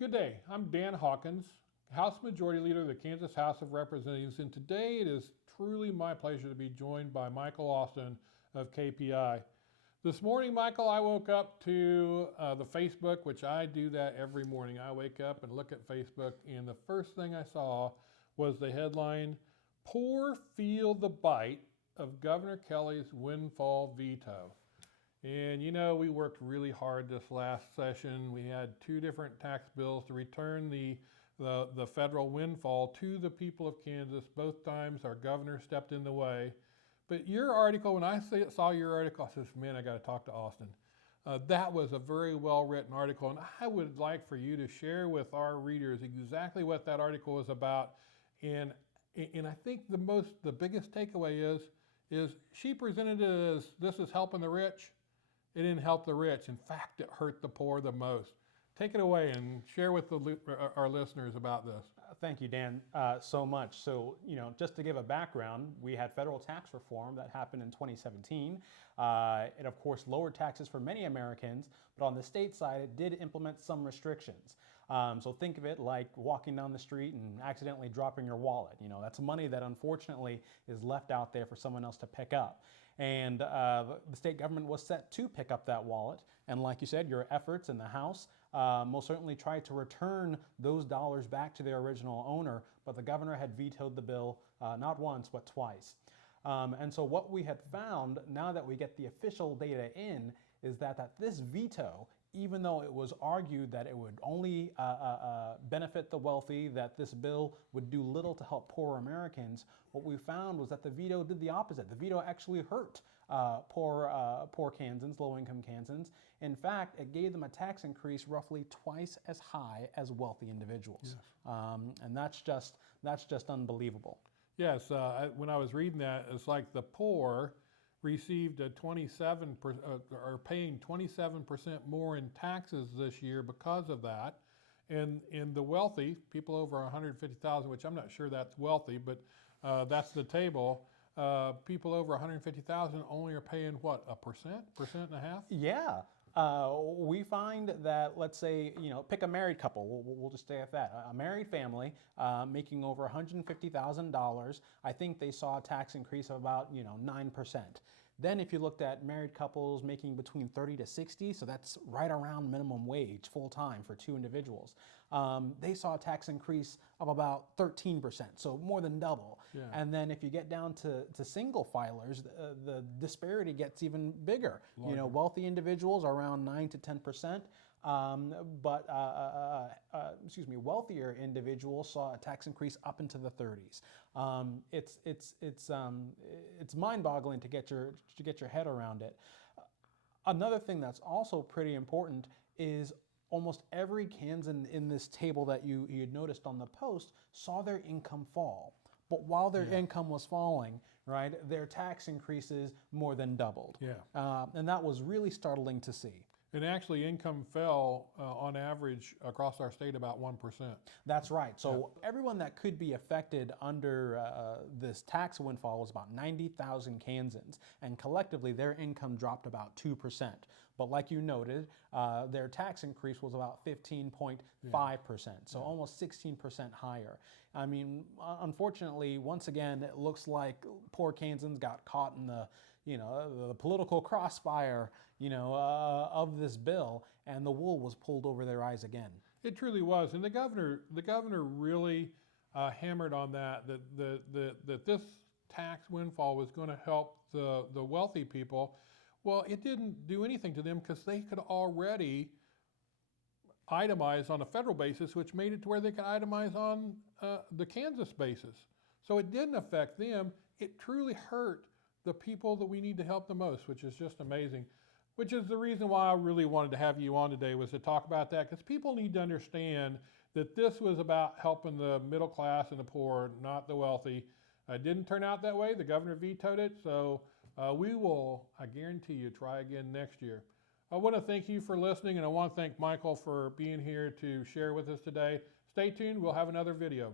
Good day. I'm Dan Hawkins, House Majority Leader of the Kansas House of Representatives, and today it is truly my pleasure to be joined by Michael Austin of KPI. This morning, Michael, I woke up to the Facebook, which I do that every morning. I wake up and look at Facebook, and the first thing I saw was the headline, "Poor Feel the Bite of Governor Kelly's Windfall Veto." And you know, we worked really hard this last session. We had two different tax bills to return the federal windfall to the people of Kansas. Both times our governor stepped in the way. But your article, when I saw your article, I said, man, I got to talk to Austin. That was a very well-written article, and I would like for you to share with our readers exactly what that article was about. And I think the biggest takeaway is she presented it as this is helping the rich. It didn't help the rich. In fact, it hurt the poor the most. Take it away and share with our listeners about this. Thank you, Dan, so much. So, just to give a background, we had federal tax reform that happened in 2017. It, of course, lowered taxes for many Americans, but on the state side, it did implement some restrictions. So think of it like walking down the street and accidentally dropping your wallet. That's money that unfortunately is left out there for someone else to pick up. And the state government was set to pick up that wallet. And like you said, your efforts in the House most certainly tried to return those dollars back to their original owner, but the governor had vetoed the bill not once, but twice. And so what we had found, now that we get the official data in, is that this veto, even though it was argued that it would only benefit the wealthy, that this bill would do little to help poor Americans, what we found was that the veto did the opposite. The veto actually hurt poor Kansans, low-income Kansans. In fact, it gave them a tax increase roughly twice as high as wealthy individuals. Yes. And that's just unbelievable. Yes, when I was reading that, it's like the poor received a 27% are paying 27% more in taxes this year because of that, and the wealthy people over 150,000, which I'm not sure that's wealthy, but that's the table. People over 150,000 only are paying what, a percent and a half? Yeah. We find that, let's say, pick a married couple. We'll just stay at that. A married family making over $150,000, I think they saw a tax increase of about 9%. Then if you looked at married couples making between 30 to 60, so that's right around minimum wage full time for two individuals, they saw a tax increase of about 13%, so more than double. Yeah. And then if you get down to single filers, the disparity gets even bigger. Larger. Wealthy individuals are around 9 to 10%. But wealthier individuals saw a tax increase up into the 30s. It's mind-boggling to get your head around it. Another thing that's also pretty important is almost every Kansan in this table that you had noticed on the post saw their income fall. But while their income was falling, right, their tax increases more than doubled. Yeah. And that was really startling to see. And actually, income fell on average across our state about 1%. That's right. So everyone that could be affected under this tax windfall was about 90,000 Kansans, and collectively their income dropped about 2%. But like you noted, their tax increase was about 15.5%, so almost 16% higher. I mean, unfortunately, once again, it looks like poor Kansans got caught in the political crossfire, of this bill, and the wool was pulled over their eyes again. It truly was, and the governor really hammered on that this tax windfall was going to help the wealthy people. Well, it didn't do anything to them because they could already itemize on a federal basis, which made it to where they could itemize on the Kansas basis. So it didn't affect them. It truly hurt the people that we need to help the most, which is just amazing. Which is the reason why I really wanted to have you on today, was to talk about that, because people need to understand that this was about helping the middle class and the poor, not the wealthy. It didn't turn out that way. The governor vetoed it, so we will, I guarantee you, try again next year. I want to thank you for listening, and I want to thank Michael for being here to share with us today. Stay tuned. We'll have another video.